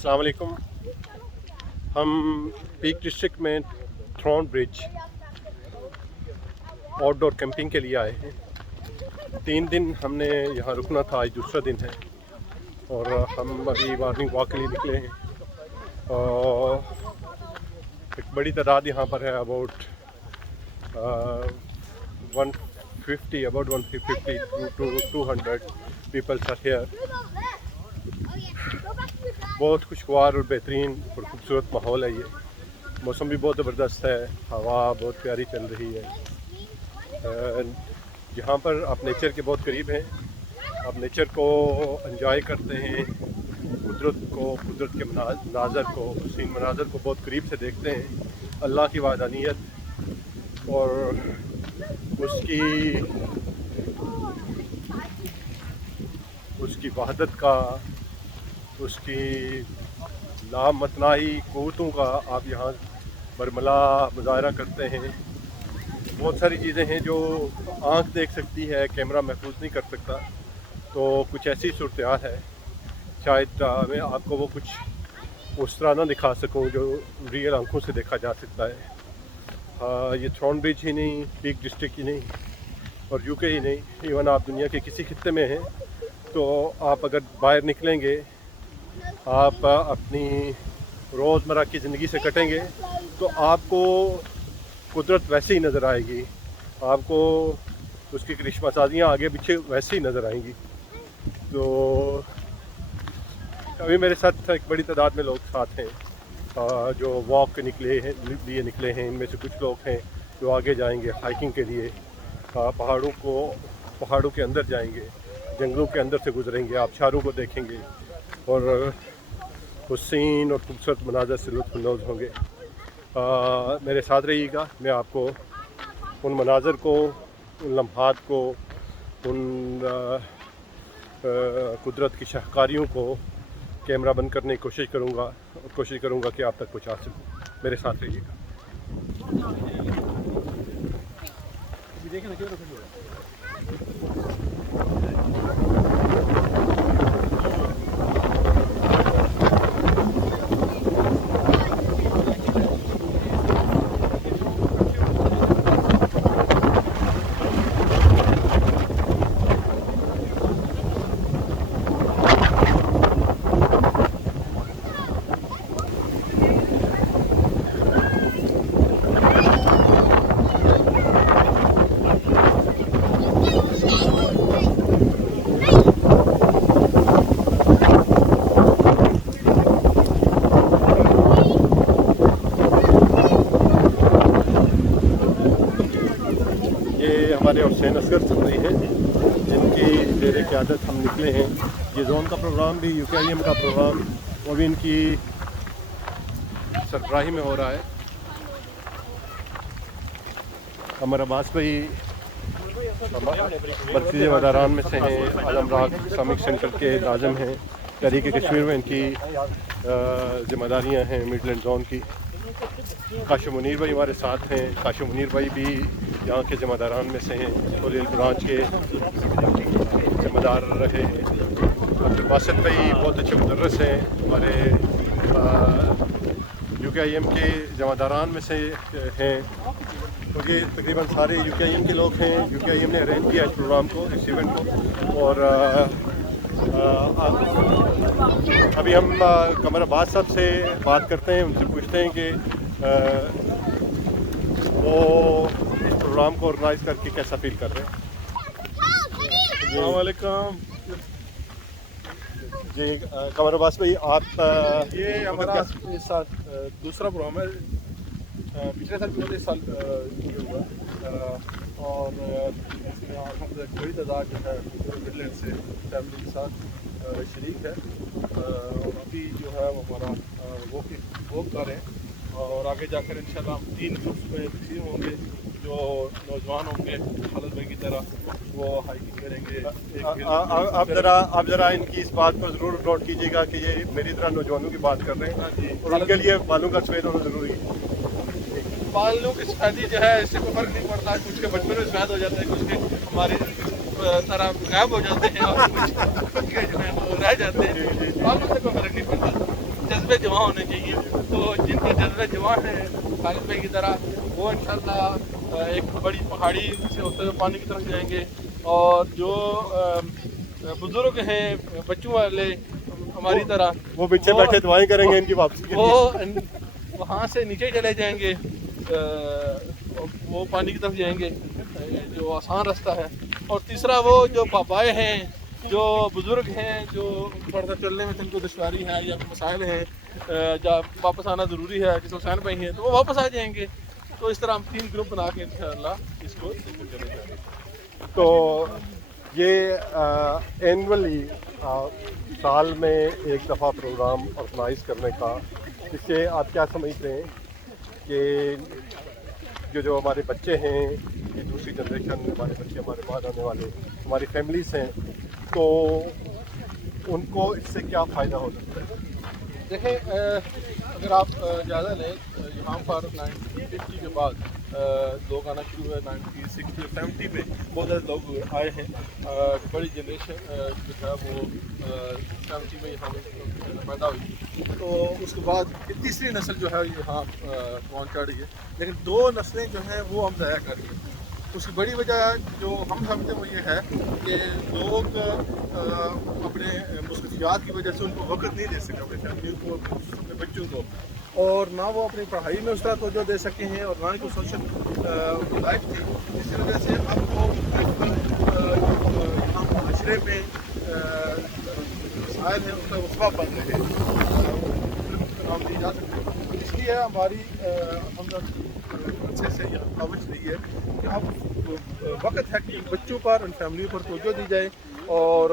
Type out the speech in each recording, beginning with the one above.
अस्सलाम वालेकुम। हम पीक डिस्ट्रिक्ट में थ्रॉन ब्रिज आउटडोर कैंपिंग के लिए आए हैं। 3 दिन हमने यहाँ रुकना था, आज दूसरा दिन है और हम अभी मॉर्निंग वॉक के लिए निकले हैं। और एक बड़ी तादाद यहाँ पर है, about 150 to 200 peoples are here. बहुत खुशगवार और बेहतरीन और ख़ूबसूरत माहौल है। ये मौसम भी बहुत ज़बरदस्त है, हवा बहुत प्यारी चल रही है। यहाँ पर आप नेचर के बहुत करीब हैं, आप नेचर को एंजॉय करते हैं, कुदरत के मनाज़र को, हसीन मनाज़र को बहुत करीब से देखते हैं। अल्लाह की वाहदानियत और उसकी वहदत का, उसकी लामतनाही क़ुव्वतों का आप यहाँ बरमला मुज़ाहरा करते हैं। बहुत सारी चीज़ें हैं जो आँख देख सकती है, कैमरा महफूज नहीं कर सकता। तो कुछ ऐसी सूरत हाल है, शायद मैं आपको वो कुछ उस तरह ना दिखा सकूं जो रियल आंखों से देखा जा सकता है। ये थ्रॉन ब्रिज ही नहीं, पीक डिस्ट्रिक्ट ही नहीं और यूके ही नहीं, इवन आप दुनिया के किसी खित्ते में हैं तो आप अगर बाहर निकलेंगे, आप अपनी रोज़मर्रा की ज़िंदगी से कटेंगे तो आपको कुदरत वैसे ही नज़र आएगी, आपको उसकी करिश्मा साजियाँ आगे पीछे वैसे ही नज़र आएंगी। तो अभी मेरे साथ एक बड़ी तादाद में लोग साथ हैं जो वॉक के लिए निकले हैं। इनमें से कुछ लोग हैं जो आगे जाएंगे हाइकिंग के लिए, पहाड़ों के अंदर जाएंगे, जंगलों के अंदर से गुजरेंगे, आबशारों को देखेंगे और हुस्न और खूबसूरत मनाज़र से लुत्फ़अंदोज़ होंगे। मेरे साथ रहिएगा, मैं आपको उन मनाज़र को, उन लम्हात को, उन कुदरत की शाहकारियों को कैमरा बंद करने की कोशिश करूँगा कि आप तक पहुँचा सकूँ। मेरे साथ रहिएगा। हमारे हुसैन असगर चल रही है, जिनकी ज़ेरे क़यादत हम निकले हैं। ये जोन का प्रोग्राम भी, UKIM का प्रोग्राम, वो भी इनकी सरबराही में हो रहा है। कमर अब्बास भाई मरकज़ी वज़ारान में से हैं, आलम राग इस्लामिक सेंटर के नाज़िम हैं। तहरीक कश्मीर में इनकी ज़िम्मेदारियाँ हैं मिडलैंड जोन की। काशो मुनीर भाई हमारे साथ हैं। काशो मुनीर भाई भी यहाँ के ज़िम्मेदारान में से हैं, सोलियल ब्रांच के ज़िम्मेदार रहे हैं। अब्दुल बासित भाई बहुत अच्छे मुदर्रिस हैं, हमारे UKIM के ज़िम्मेदारान में से हैं। तो ये तकरीबन सारे UKIM के लोग हैं। UKIM ने अरेंज किया इस प्रोग्राम को, इस इवेंट को। और अभी हम कमर अब्बास साहब से बात करते हैं, उनसे पूछते हैं कि वो इस प्रोग्राम को ऑर्गेनाइज़ करके कैसा फील कर रहे हैं। अस्सलामुअलैकुम जी, कमर अब्बास भाई, आप ये हमारा इस साल दूसरा प्रोग्राम है। पिछले साल भी इस साल ये हुआ और इसमें एक बड़ी तादाद जो है मिडलैंड से फैमिली के साथ शरीक है। और अभी जो है वो हमारा वॉक कर रहे हैं और आगे जाकर इंशाल्लाह हम 3 ग्रुप्स में तकसीम होंगे। जो नौजवान होंगे खालिद भाई की तरह, वो हाइकिंग करेंगे। आप ज़रा इनकी इस बात को ज़रूर नोट कीजिएगा कि ये मेरी तरह नौजवानों की बात कर रहे हैं और उनके लिए बालों का सफ़ेद होना ज़रूरी है। बालों की सफ़ेदी जो है इससे कोई फ़र्क नहीं पड़ता। कुछ के बचपन में सफ़ेद हो जाते हैं, कुछ के हमारे तरह गायब हो जाते हैं और कुछ के जो है वो रह जाते हैं। बालों से कोई फ़र्क नहीं पड़ता। जज्बे जवां होने चाहिए। तो जिनके जज्बे जवां हैं खालिद भाई की तरह, वो इंशाल्लाह एक बड़ी पहाड़ी से होते हुए पानी की तरफ जाएंगे। और जो बुज़ुर्ग हैं बच्चों वाले हमारी तरह, वो पीछे बैठे दुआएं करेंगे इनकी वापसी के वो लिए। वहाँ से नीचे चले जाएंगे, वो पानी की तरफ जाएंगे, जो आसान रास्ता है। और तीसरा वो जो बाबाएँ हैं, जो बुज़ुर्ग हैं, जो थोड़ा सा चलने में जिनको दुश्वारी है या मसाइल हैं, जब वापस आना ज़रूरी है, जैसे हुसैन भाई हैं, तो वो वापस आ जाएंगे। तो इस तरह हम 3 ग्रुप बना के इंशाअल्लाह इसको लेकर चले जाएंगे। तो ये एनुअली साल में एक दफ़ा प्रोग्राम ऑर्गेनाइज करने का, इससे आप क्या समझते हैं कि जो हमारे बच्चे हैं, ये दूसरी जनरेशन, हमारे बच्चे, हमारे बाद आने वाले हमारी फैमिलीज हैं, तो उनको इससे क्या फ़ायदा हो सकता है? देखें, अगर आप ज़्यादा लें, यहाँ पर 1950 के बाद लोग आना शुरू हुए। 90, 60, 70 में बहुत ज़्यादा लोग आए हैं। बड़ी जनरेशन जो है वो 70 में यहाँ पैदा हुई। तो उसके बाद तीसरी नस्ल जो है यहाँ पहुँच चढ़ रही है, लेकिन 2 नस्लें जो हैं वो हम ज़ाया कर रही हैं। उसकी बड़ी वजह जो हम समझते हैं वो ये है कि लोग अपने मसरूफियात की वजह से उनको वक्त नहीं दे सके, अपने फैमिली को, अपने बच्चों को, और ना वो अपनी पढ़ाई में उस तरह तवज्जो दे सके हैं, और ना ही कोई सोशल लाइफ थी। इसी वजह से अब वो हम माशरे में मसाइल हैं उसका वसवा बन रहे हैं, नाम दी जा सकते हैं। इसलिए हमारी अच्छे से यह कावज रही है कि अब वक्त है कि बच्चों पर, उन फैमिली पर तवज्जो दी जाए, और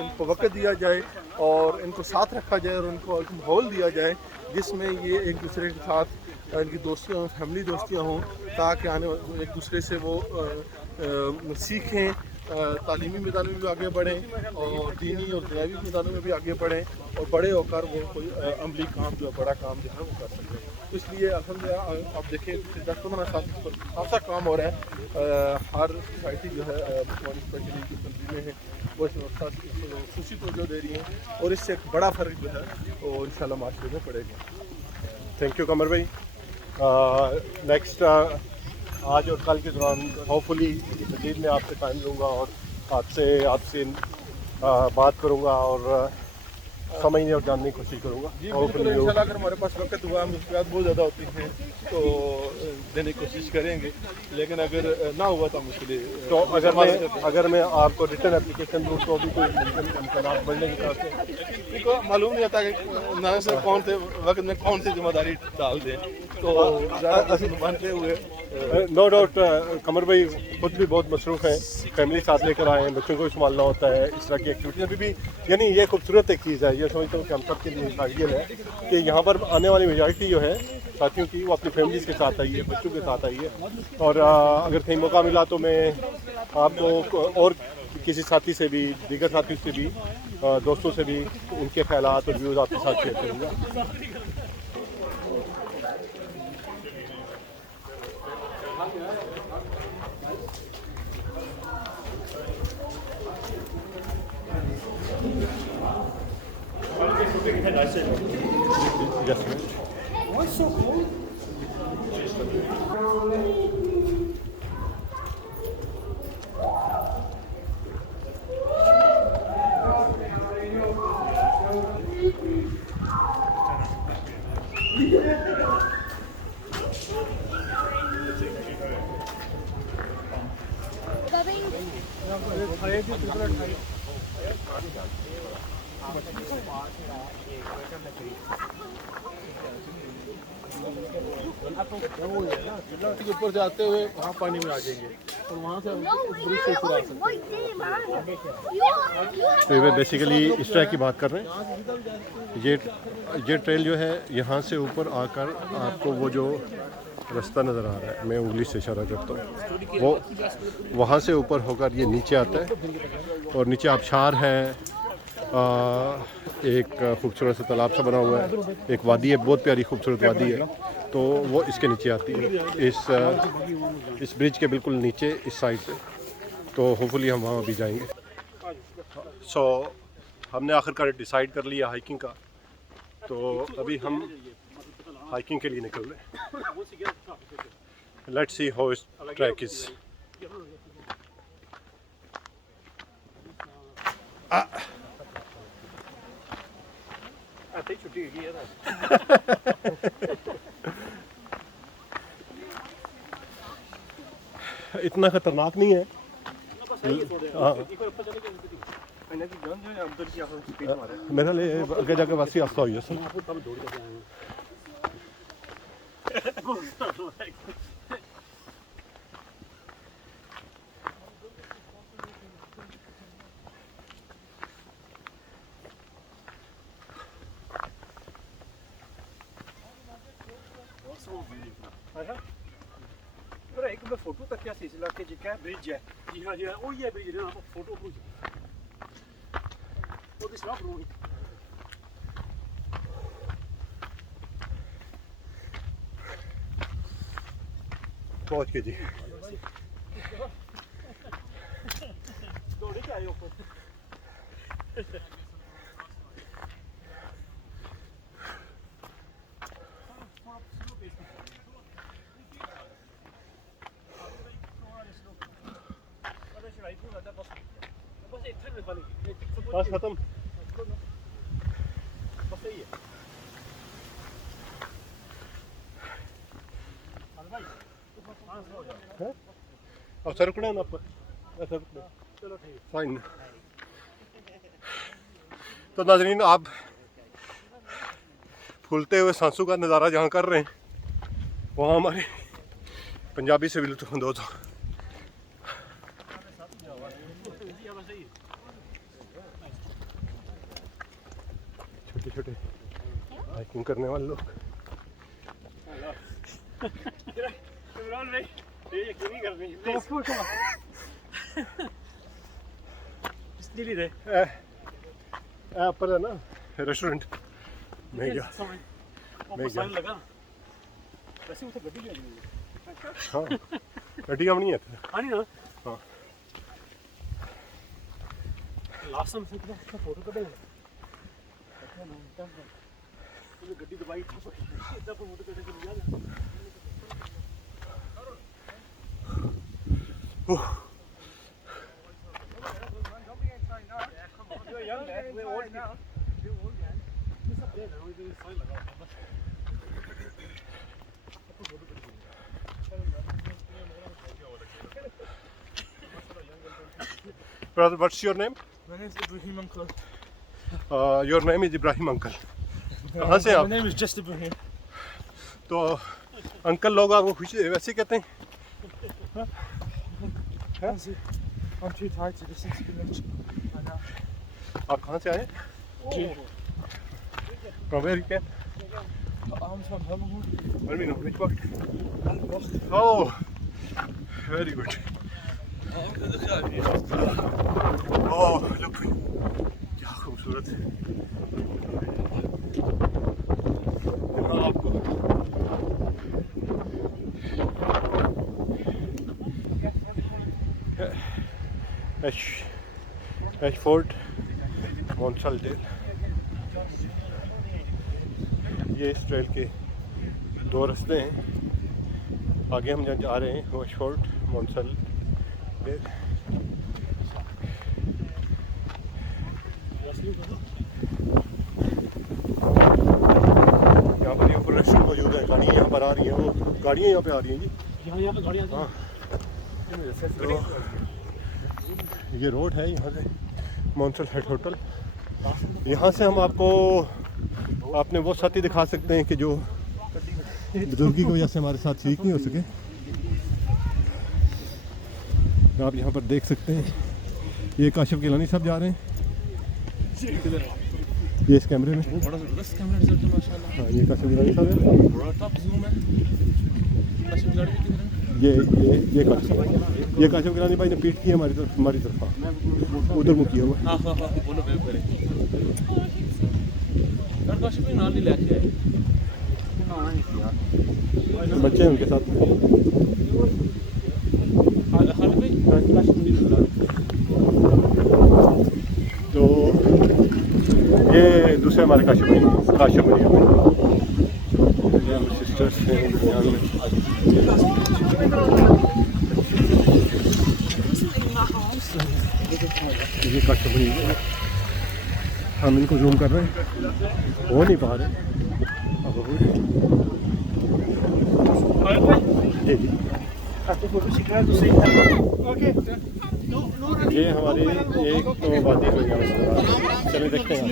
इनको वक्त दिया जाए, और इनको साथ रखा जाए, और उनको एक माहौल दिया जाए जिसमें ये एक दूसरे के साथ इनकी दोस्तियाँ हों, फैमिली दोस्तियाँ हों, ताकि आने एक दूसरे से वो सीखें, तालीमी मैदानों में भी आगे बढ़ें, और दीनी और दुनियावी मैदानों में भी आगे बढ़ें, और बड़े होकर वो कोई अमली काम जो है, बड़ा काम जो है वो कर सकें। तो इसलिए अल्हम्दुलिल्लाह आप देखें 10-15 साल से खासा काम हो रहा है। हर सोसाइटी जो है स्पेशली जो तंजीमें हैं वो इस व्यवस्था खुशी को जो दे रही हैं, और इससे एक बड़ा फ़र्क जो है वो इंशाल्लाह माशरे में पड़ेगा। थैंक यू कमर भाई। नेक्स्ट आज और कल के दौरान होपफुली मज़ीद मैं आपसे टाइम लूँगा और आपसे बात करूँगा और समझने और जानने की कोशिश करूँगा। जी बिल्कुल, इंशाल्लाह अगर हमारे पास वक्त हुआ, मुश्किलात बहुत ज़्यादा होती हैं तो देने की कोशिश करेंगे, लेकिन अगर ना हुआ तो मुश्किल। तो अगर मैं आपको रिटर्न एप्लीकेशन दूँ तो भी कोई इम्कान बढ़ने की तरफ से इनको मालूम नहीं होता कि ना से कौन से वक्त में कौन सी जिम्मेदारी डाल दें, तो ज़्यादा मानते हुए नो डाउट कमर भाई खुद भी बहुत मसरूफ़ हैं, फैमिली साथ लेकर आए हैं, बच्चों को भी संभालना होता है, इस तरह की एक्टिविटी अभी भी, यानी ये खूबसूरत एक चीज़ है। ये समझता हूँ कि हम सब के लिए आइडियल है कि यहाँ पर आने वाली मेजॉरिटी जो है साथियों की, वो अपनी फैमिलीज़ के साथ आई है, बच्चों के साथ आई है। और अगर कहीं मौका मिला तो मैं आपको और किसी साथी से भी, दीगर साथियों से भी, दोस्तों से भी उनके ख्यालात और व्यूज़ आपके साथ शेयर करूँगा। Yes, ma'am. What's so cool? के ऊपर जाते हुए वहाँ पानी में आ जाएंगे, और वहाँ से ब्रिज से ऊपर आ सकते हैं। तो ये बेसिकली इस तरह की बात कर रहे हैं। ये ट्रेल जो है यहाँ से ऊपर आकर आपको वो जो रास्ता नज़र आ रहा है, मैं उंगली से इशारा करता हूँ, वो वहाँ से ऊपर होकर ये नीचे आता है, और नीचे आबशार है, एक खूबसूरत सा तालाब सा बना हुआ है, एक वादी है, बहुत प्यारी खूबसूरत वादी है, तो वो इसके नीचे आती है, इस ब्रिज के बिल्कुल नीचे इस साइड पे। तो होपफुली हम वहाँ भी जाएंगे। हमने आखिरकार डिसाइड कर लिया हाइकिंग का तो अभी हम हाइकिंग के लिए निकल रहे हैं। लेट्स सी हाउ इस ट्रैक इज। इतना खतरनाक नहीं है। हाँ मेरा ले अगे जाके वैसे हादसा हुई है। पर एक मैं फोटो तक क्या सिलसिला के जी क्या ब्रिज है जी हाँ वो ही है ब्रिज ना फोटो वो तो स्लॉप रोड पहुंच के जी दौड़े क्या आए ऊपर बस खत्म। बस सही है अच्छा रुकना है ना आप? अच्छा रुकना। चलो ठीक फाइन। तो नाज़रीन आप फूलते हुए सांसों का नज़ारा जहाँ कर रहे हैं वहाँ हमारे पंजाबी से भी लुत्फ़ अंदोज़ हो। छोटे छोटे हाइकिंग करने वाले लोग। इमरान भाई ये यकीन नहीं कर रहे इसलिए दे ऊपर है ना रेस्टोरेंट में गया मैं गया लगा वैसे उसे गड्डी ले ली हाँ गड्डी का नहीं है हाँ नहीं ना हाँ लास्ट टाइम से फोटो कटे गड्डी दबाई थी इतना फोटो कटे के लिया Brother, what's your name? My name is Ibrahim uncle. Your name is Ibrahim uncle. कहाँ से आप? My name is just Ibrahim. तो अंकल लोग आपको खुश वैसे कहते हैं? I'm too tired to listen to English. I know. आप कहाँ से आए? From where you came? I'm from Birmingham. Birmingham. Which part? Oh, very good. Oh, look. क्या खूबसूरत है। यहाँ आपको एशफोर्ड मॉन्सल डेल ये इस ट्रेल के दो रास्ते हैं। आगे हम जहाँ जा रहे हैं वो एशफोर्ड मॉन्सल डेल। यहाँ पर ये ऊपर रेस्टोरेंट मौजूद है। गाड़ियाँ यहाँ पर आ रही हैं। वो गाड़ियाँ यहाँ पे आ रही हैं जी। यहाँ गाड़ियाँ हाँ तो ये रोड है यहाँ से मॉन्सल हेड होटल। यहाँ से हम आपको आपने वो साथी दिखा सकते हैं कि जो बुजुर्गी की वजह से हमारे साथ ठीक नहीं हो सके। आप यहाँ पर देख सकते हैं ये काशिफ गिलानी साहब जा रहे हैं ये इस कैमरे में। बड़ा ज़बरदस्त कैमरा रिजल्ट है माशाल्लाह। हाँ ये काशिफ गिलानी साहब है। बड़ा टॉप जूम है। काशिफ गिलानी किधर है? ये काशिफ गिलानी भाई ने पीठ की हमारी तरफ उधर मुकी हुआ। हाँ हाँ हाँ बोलो मैं करे यार काशिफ भी नाल नहीं लेके आए ना नहीं यार बच्चे हैं उनके साथ। खालिद भाई काशिफ नहीं तो ये दूसरे हमारे काशमनी सिस्टर्स हैं दरमियान में। ये काशमनी हम इनको जूम कर रहे हैं, हो नहीं पा रहे। ये हमारी एक तो वादी हो गया, चले देखते हैं।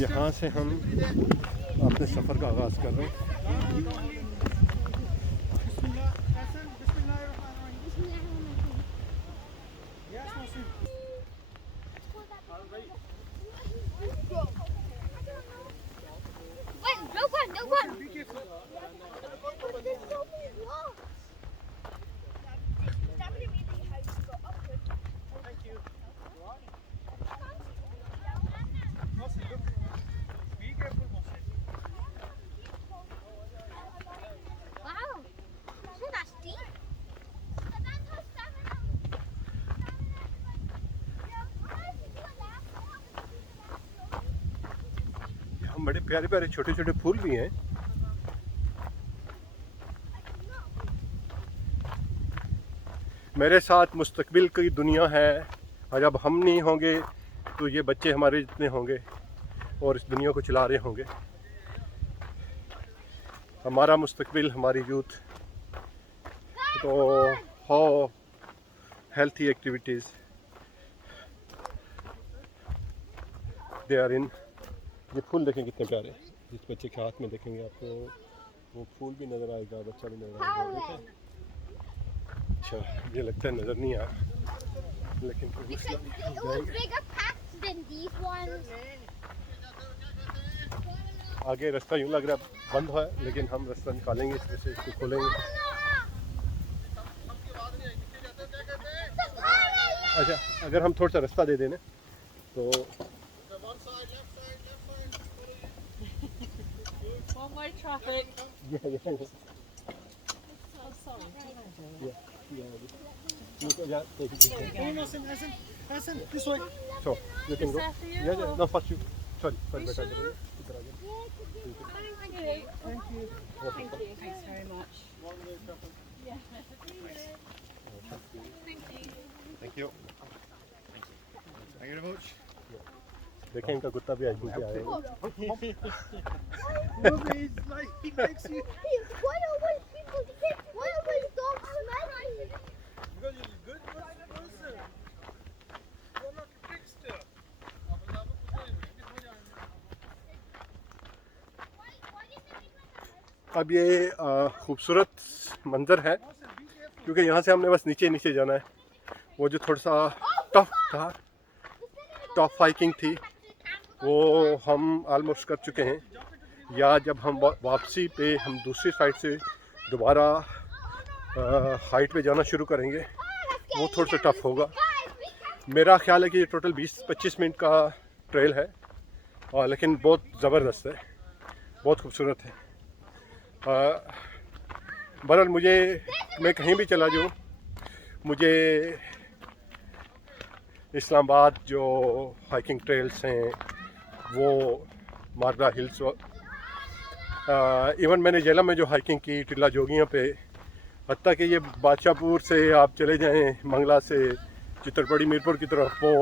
यहाँ से हम अपने सफ़र का आगाज़ कर रहे हैं। No one. बड़े प्यारे प्यारे छोटे छोटे फूल भी हैं। मेरे साथ मुस्तकबिल की दुनिया है, और जब हम नहीं होंगे तो ये बच्चे हमारे जितने होंगे और इस दुनिया को चला रहे होंगे। हमारा मुस्तकबिल, हमारी यूथ, तो how healthy activities they are in. ये फूल देखें कितने प्यारे, जिस बच्चे के हाथ में देखेंगे आपको वो फूल भी नज़र आएगा, बच्चा भी नज़र आएगा। अच्छा, ये लगता है नज़र नहीं आ रहा, लेकिन कोई मसला नहीं, आगे रास्ता यूँ लग रहा है बंद है, लेकिन हम रास्ता निकालेंगे, इसमें से इसको खोलेंगे। अच्छा, अगर हम थोड़ा सा रास्ता दे देना तो One-way traffic. yeah. Hassan, this way. So you can go. Yeah, no, first you. Sorry, better. Thank you. Thanks very much. Thank you very much. देखें इनका कुत्ता भी आज मुझे आएगा। No, he's like, he likes you. Why always dogs smell? Because you're a good person. You're not a trickster. अब ये खूबसूरत मंज़र है, क्योंकि यहाँ से हमने बस नीचे नीचे जाना है। वो जो थोड़ा सा टफ हाइकिंग थी वो हम ऑलमोस्ट कर चुके हैं, या जब हम वापसी पे हम दूसरी साइड से दोबारा हाइट पे जाना शुरू करेंगे वो थोड़ा सा टफ होगा। मेरा ख्याल है कि ये टोटल 20-25 मिनट का ट्रेल है, लेकिन बहुत ज़बरदस्त है, बहुत खूबसूरत है। बहरहाल मैं कहीं भी चला जाऊँ, मुझे इस्लामाबाद जो हाइकिंग ट्रेल्स हैं वो मारदा हिल्स, इवन मैंने जेलम में जो हाइकिंग की टिल्ला जोगियों पे, हत्ता कि ये बादशाहपुर से आप चले जाएं मंगला से चित्रपड़ी मीरपुर की तरफ वो,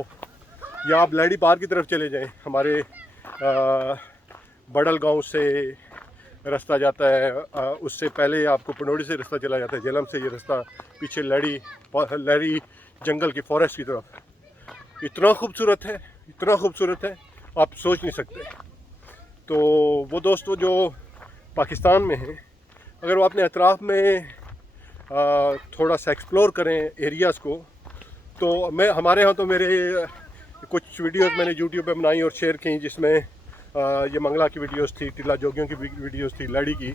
या आप लैडी पार की तरफ चले जाएं, हमारे बड़ल गांव से रास्ता जाता है, उससे पहले आपको पनोड़ी से रास्ता चला जाता है, जेलम से ये रास्ता पीछे लहरी जंगल की फॉरेस्ट की तरफ। इतना खूबसूरत है आप सोच नहीं सकते। तो वो दोस्तों जो पाकिस्तान में हैं, अगर वो अपने अतराफ़ में थोड़ा सा एक्सप्लोर करें एरियाज़ को, तो हमारे यहाँ तो मेरे कुछ वीडियोस मैंने यूट्यूब पे बनाई और शेयर की, जिसमें ये मंगला की वीडियोस थी, टिल्ला जोगियों की वीडियोस थी, लड़ी की।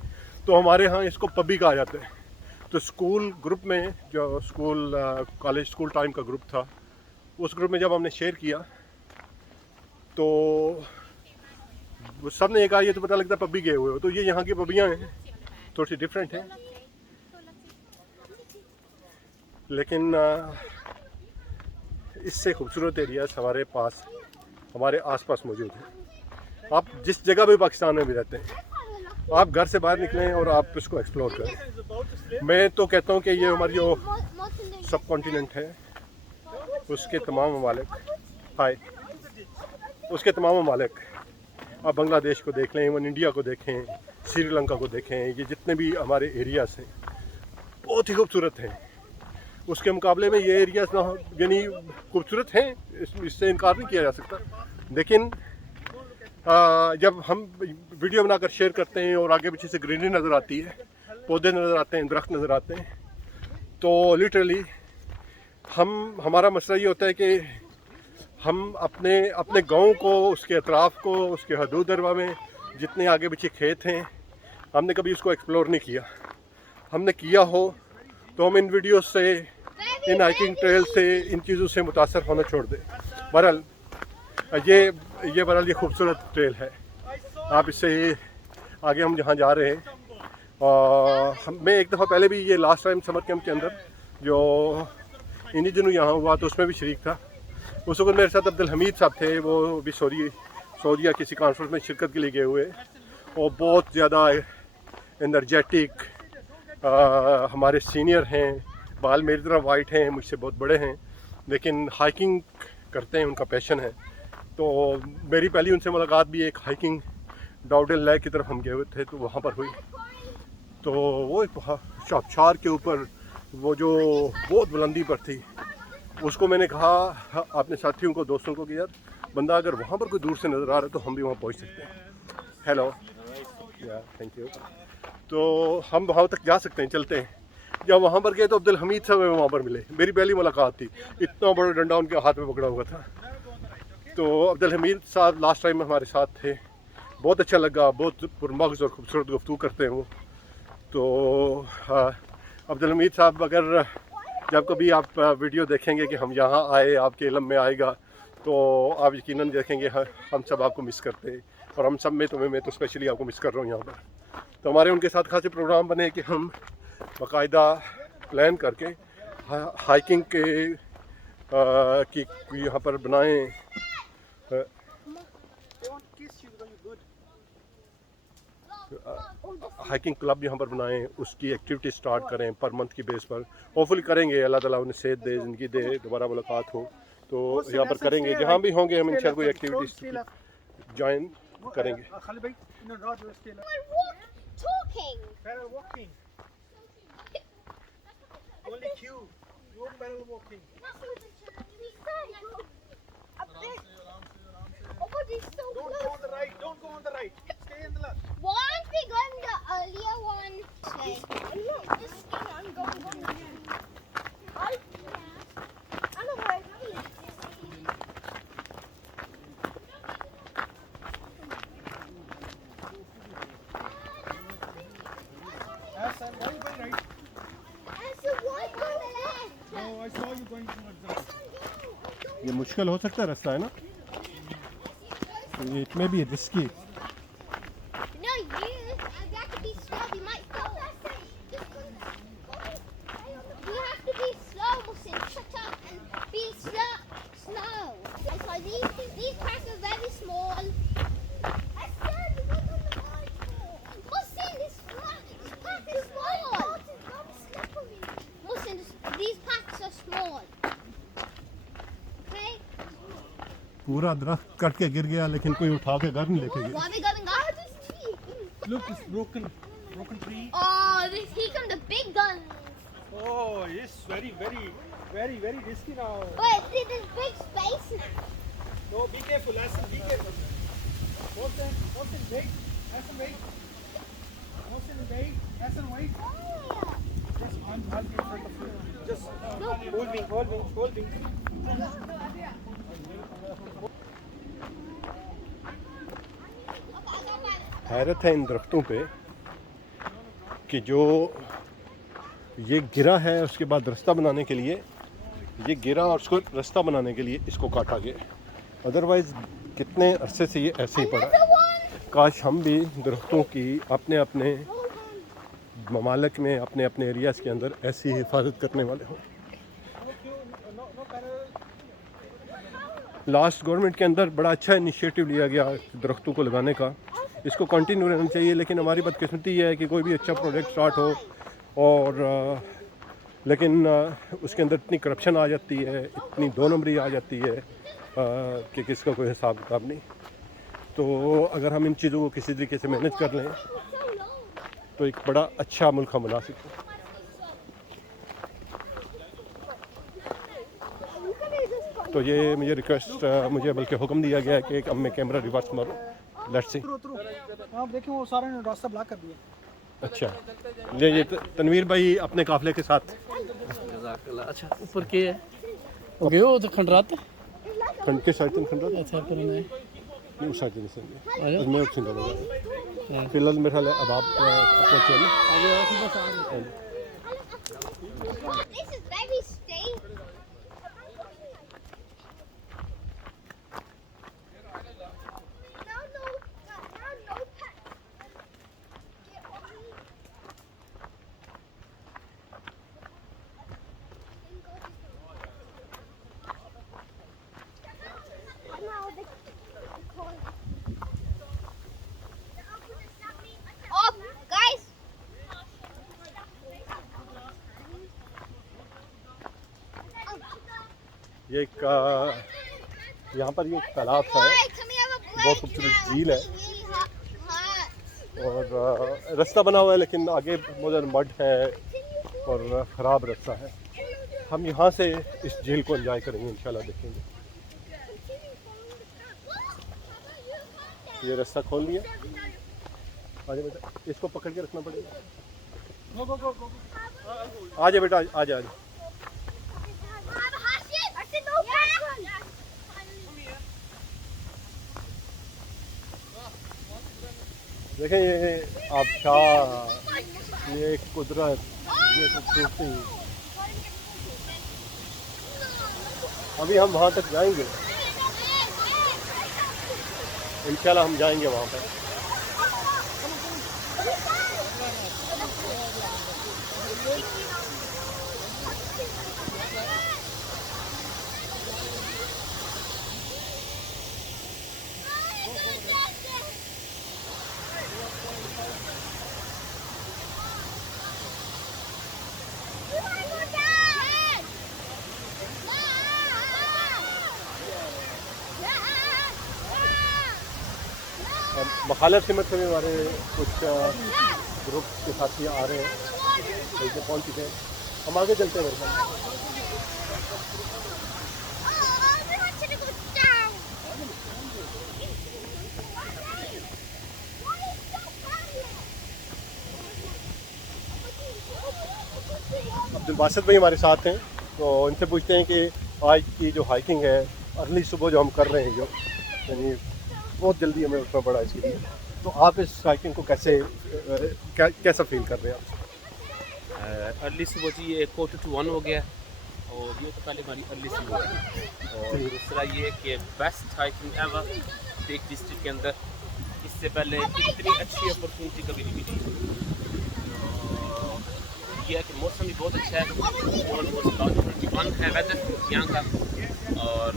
तो हमारे यहाँ इसको पब्बी कहा जाता है। तो स्कूल ग्रुप में, जो कॉलेज स्कूल टाइम का ग्रुप था, उस ग्रुप में जब हमने शेयर किया तो सब ने कहा ये तो पता लगता है पब्बी गए हुए हो। तो ये यहाँ की पब्बियाँ हैं, थोड़ी सी डिफरेंट हैं, लेकिन इससे खूबसूरत एरियाज हमारे पास, हमारे आसपास मौजूद हैं। आप जिस जगह भी पाकिस्तान में भी रहते हैं, आप घर से बाहर निकलें और आप उसको एक्सप्लोर करें। मैं तो कहता हूँ कि ये हमारी जो सब कॉन्टिनेंट है, उसके तमाम ममालिक उसके तमाम ममालिक, आप बांग्लादेश को देख लें, इवन इंडिया को देखें, श्रीलंका को देखें, ये जितने भी हमारे एरियाज हैं बहुत ही खूबसूरत हैं। उसके मुकाबले में ये एरियाज ना यानी खूबसूरत हैं, इससे इनकार नहीं किया जा सकता। लेकिन जब हम वीडियो बनाकर शेयर करते हैं और आगे पीछे से ग्रीनरी नज़र आती है, पौधे नज़र आते हैं, दरख्त नज़र आते हैं, तो लिटरली हमारा मसला ये होता है कि हम अपने गांव को, उसके अतराफ़ को, उसके हदूद दरवा में जितने आगे पीछे खेत हैं, हमने कभी उसको एक्सप्लोर नहीं किया। हमने किया हो तो हम इन वीडियो से, इन हाइकिंग ट्रेल से, इन चीज़ों से मुतासर होना छोड़ दें। बहरहाल ये खूबसूरत ट्रेल है। आप इससे आगे हम जहाँ जा रहे हैं, मैं एक दफ़ा पहले भी, ये लास्ट टाइम समर कैंप के अंदर जो इन्हीं दिनों यहाँ हुआ, तो उसमें भी शरीक था। उस वक्त मेरे साथ अब्दुल हमीद साहब थे, वो भी सऊदीया किसी कॉन्फ्रेंस में शिरकत के लिए गए हुए, और बहुत ज़्यादा एनर्जेटिक हमारे सीनियर हैं, बाल मेरी तरह वाइट हैं, मुझसे बहुत बड़े हैं, लेकिन हाइकिंग करते हैं, उनका पैशन है। तो मेरी पहली उनसे मुलाकात भी एक हाइकिंग डाउडेल लेक की तरफ हम गए हुए थे, तो वहाँ पर हुई। तो वो एक आबशार के ऊपर, वो जो बहुत बुलंदी पर थी, उसको मैंने कहा अपने साथियों को, दोस्तों को कि यार बंदा अगर वहाँ पर कोई दूर से नज़र आ रहा है तो हम भी वहाँ पहुँच सकते हैं। हेलो, या थैंक यू। तो हम वहाँ तक जा सकते हैं, चलते हैं। जब वहाँ पर गए तो अब्दुल हमीद साहब वहाँ पर मिले, मेरी पहली मुलाकात थी। इतना बड़ा डंडा उनके हाथ में पकड़ा हुआ था। तो अब्दुल हमीद साहब लास्ट टाइम हमारे साथ थे, बहुत अच्छा लगा, बहुत पुरमग़ज़ और ख़ूबसूरत गुफ्तगू करते हैं वो। तो अब्दुल हमीद साहब, अगर जब कभी आप वीडियो देखेंगे कि हम यहाँ आए, आपके इल्म में आएगा, तो आप यकीनन देखेंगे हम सब आपको मिस करते हैं, और हम सब में मैं तो स्पेशली आपको मिस कर रहा हूँ यहाँ पर। तो हमारे उनके साथ खासे प्रोग्राम बने कि हम बाकायदा प्लान करके हाइकिंग के की यहाँ पर बनाएं, हाइकिंग क्लब यहाँ पर बनाएं, उसकी एक्टिविटी स्टार्ट करें पर मंथ की बेस पर। होपफुली करेंगे, अल्लाह ताला उन्हें सेहत दे, ज़िंदगी दे, दोबारा मुलाकात हो तो यहाँ पर करेंगे। जहाँ भी होंगे हम इंशाल्लाह कोई एक्टिविटी ज्वाइन करेंगे। Why aren't we going the earlier one? Look, this one going on. I don't know. Hassan, why are you going right? Why go left? No, I saw you going towards the right. ये मुश्किल हो सकता है रास्ता, है ना? It may be risky. No, you have to be slow. You might fall. You have to be slow, Muslim. Shut up and be slow. So these packs are very small. Muslim, this pack is small. Muslim, these packs are small. Okay? पूरा दरख्त cut के गिर गया, लेकिन कोई उठा के घर नहीं लेके गया। Why are we going up? Look, this broken tree. Oh, here come the big guns. Oh, it's very risky now. Wait, see this big space? No, be careful, Hassan, be careful. Hassan, wait. Hassan, wait. Hassan, wait. Just I'll be in front of you. Just hold me. हैरत है इन दरख्तों पे कि जो ये गिरा है, उसके बाद रास्ता बनाने के लिए ये गिरा, और उसको रास्ता बनाने के लिए इसको काटा गया। अदरवाइज़ कितने अरसे से ये ऐसे ही पड़ा है। काश हम भी दरख्तों की अपने अपने ममालिक में, अपने अपने एरियाज़ के अंदर ऐसी हिफाजत करने वाले हों। लास्ट गवर्नमेंट के अंदर बड़ा अच्छा इनिशिएटिव लिया गया दरख्तों को लगाने का, इसको कंटिन्यू रहना चाहिए। लेकिन हमारी बदकिस्मती है कि कोई भी अच्छा प्रोजेक्ट स्टार्ट हो और लेकिन उसके अंदर इतनी करप्शन आ जाती है, इतनी दो नंबरी आ जाती है कि किसका कोई हिसाब किताब नहीं। तो अगर हम इन चीज़ों को किसी तरीके से मैनेज कर लें तो एक बड़ा अच्छा मुल्क हम बना सकते हैं। तो ये मुझे रिक्वेस्ट मुझे बल्कि हुक्म दिया गया है कि अब मैं कैमरा रिवर्स मारूं। Let's see. आप देखिए वो सारे ने रास्ता ब्लॉक कर दिया। अच्छा ये तनवीर भाई अपने काफिले के साथ। अच्छा ऊपर के है गए हो तो खंडरात खंड के साइड खंड अच्छा पर नहीं नहीं उस साइड से आया मैं उठ लगा फिलहाल मेरा ख्याल है अब आप पहुंचे ना। आगे आओ सीधा सामने This is very steep. No, no, no pet. Get on me. Now the corner. Oh, guys. ये एक यहाँ पर ये एक तालाब सा है, बहुत खूबसूरत झील है और रास्ता बना हुआ है लेकिन आगे बहुत ज़्यादा मड है और ख़राब रास्ता है। हम यहाँ से इस झील को एंजॉय करेंगे इंशाल्लाह, देखेंगे। ये रास्ता खोल लिया, आजा बेटा, इसको पकड़ के रखना पड़ेगा। आजा बेटा, आजा आजा। देखें ये आबशार, ये कुदरत, ये खूबसूरती। अभी हम वहाँ तक जाएंगे इंशाल्लाह, हम जाएंगे वहाँ पर। मखालफ सिमत से भी हमारे कुछ ग्रुप के साथी आ रहे हैं, वहीं पहुँच चुके हैं। हम आगे चलते हैं। अब्दुल बासित भाई हमारे साथ हैं, तो इनसे पूछते हैं कि आज की जो हाइकिंग है अर्ली सुबह जो हम कर रहे हैं, जो यानी बहुत जल्दी हमें उठना पड़ा इसके लिए, तो आप इस हाइकिंग को कैसा फील कर रहे हैं आप? अर्ली सुबह जी ये 1:45 हो गया और ये तो पहले हमारी अर्ली सुबह है। और दूसरा ये कि best hiking ever pack district के अंदर, इससे पहले इतनी अच्छी अपॉर्चुनिटी कभी नहीं मिली। ये है कि मौसम भी बहुत अच्छा है, ऑलमोस्ट 21 है वेदर यहाँ का, और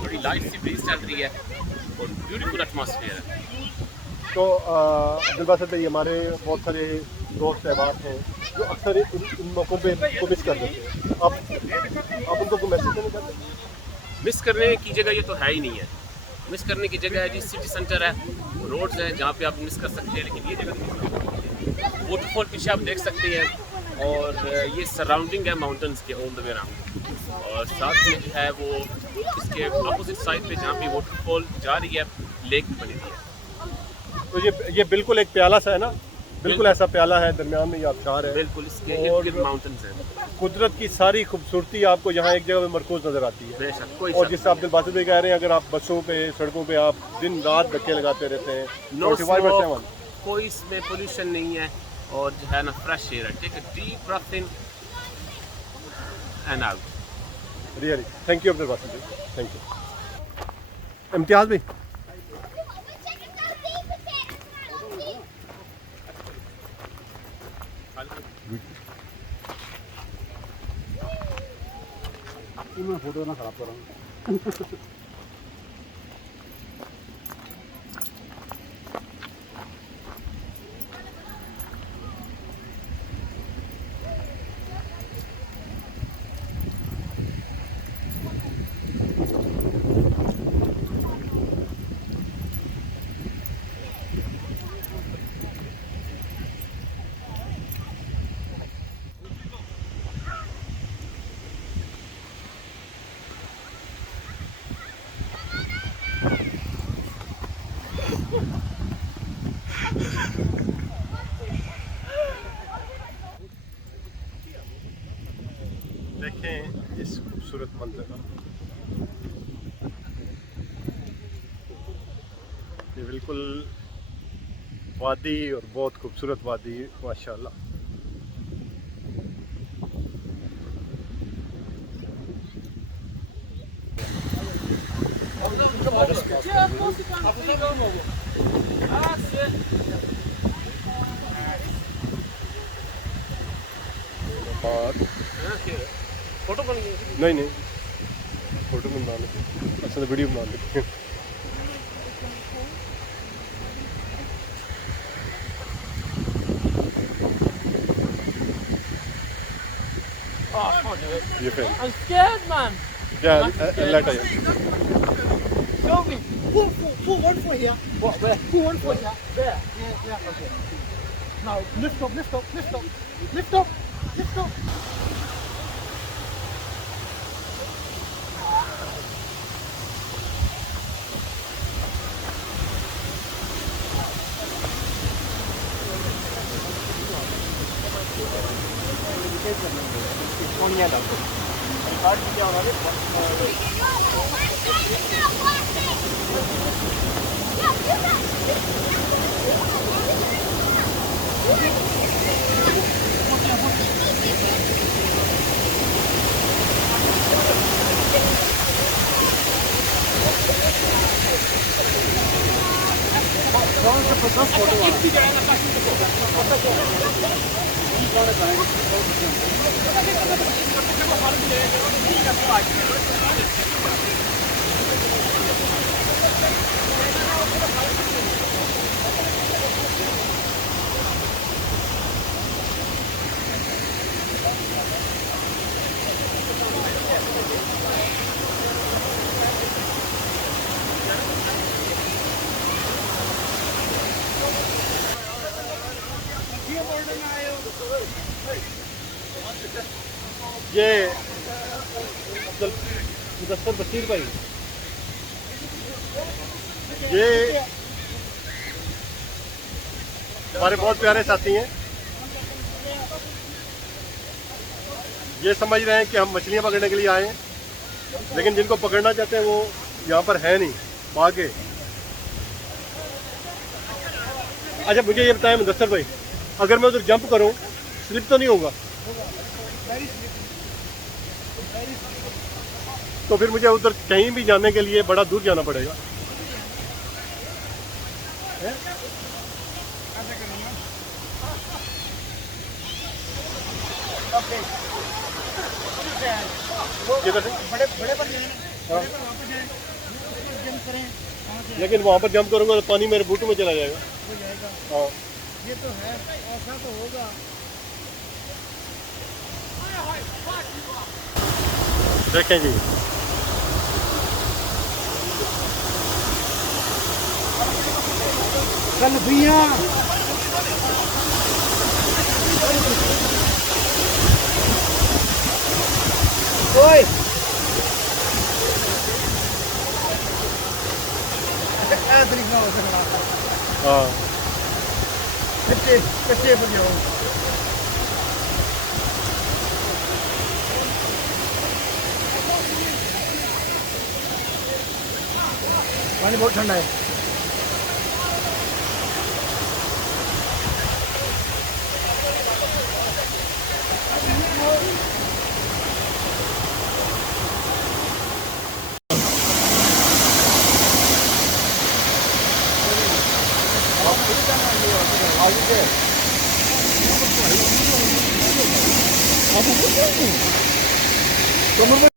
बड़ी लाइट सी ब्रीज चल रही है और ब्यूटीफुल एटमॉस्फेयर है। तो अब्दुल बासित भाई, हमारे बहुत सारे दोस्त अहबाब हैं जो अक्सर इन मौक़ों पे को मिस कर देते हैं, आप उनको मैसेज नहीं करते? मिस करने की जगह ये तो है ही नहीं है। मिस करने की जगह है जी, सिटी सेंटर है, रोड्स हैं जहाँ पे आप मिस कर सकते हैं, लेकिन ये जगह वाटरफॉल पीछे आप देख सकते हैं और ये सराउंडिंग है माउंटेन्स के ऑल द वे अराउंड। और साथ में जो है वो इसके अपोजिट साइड पे जहाँ पे वाटरफॉल जा रही है, लेक बनी हुई है। तो ये बिल्कुल एक प्याला सा है ना, बिल्कुल ऐसा प्याला है, दरमियान में ये आबशार है, बिल्कुल इसके इर्द माउंटेन्स हैं। कुदरत की सारी खूबसूरती आपको यहाँ एक जगह में मरकूज नज़र आती है। बेशक, कोई और जिससे अब्दुल बासित भाई कह रहे हैं, अगर आप बसों पे सड़कों पे आप दिन रात धक्के लगाते रहते हैं, नो 45/7 स्मोक, कोई इसमें पोल्यूशन नहीं है और जो है ना फ्रेश एयर है। Take a deep breath in and out. Really thank you Abdul Basit भाई, थैंक यू। इम्तियाज़ भाई, मैं फोटो ना खराब कर रहा हूँ। देखें इस खूबसूरत मंजर को। ये बिल्कुल वादी और बहुत खूबसूरत वादी माशाल्लाह। और फोटो बन नहीं फोटो में बना लेते, अच्छा वीडियो बना लेते। ये फिर I'm scared, man. क्या लाइट आया। Show me. Pull one foot here. What? Where? Pull one foot here. There. Yeah, okay. Now lift up, lift up, lift up, lift up, lift up. ये मुदस्सर बशीर भाई, ये हमारे बहुत प्यारे साथी हैं। ये समझ रहे हैं कि हम मछलियां पकड़ने के लिए आए हैं, लेकिन जिनको पकड़ना चाहते हैं वो यहाँ पर है नहीं, भाग गए। अच्छा मुझे ये बताएं मुदस्सर भाई, अगर मैं उधर जंप करूँ स्लिप तो नहीं होगा? तो फिर मुझे उधर कहीं भी जाने के लिए बड़ा दूर जाना पड़ेगा। किधर से? बड़े बड़े पर जाएं, हाँ। बड़े पर वापस जाएं, जंप करें, वहाँ से लेकिन वहाँ पर जंप करूँगा तो पानी मेरे बूटों में चला जाएगा। हो जाएगा। हाँ ये तो है, ऐसा तो होगा। देखें जी, कल भैया ओए ऐसा तरीका हो सकता हाँ कच्चे कच्चे पर जाओ। पानी बहुत ठंडा है। कमर में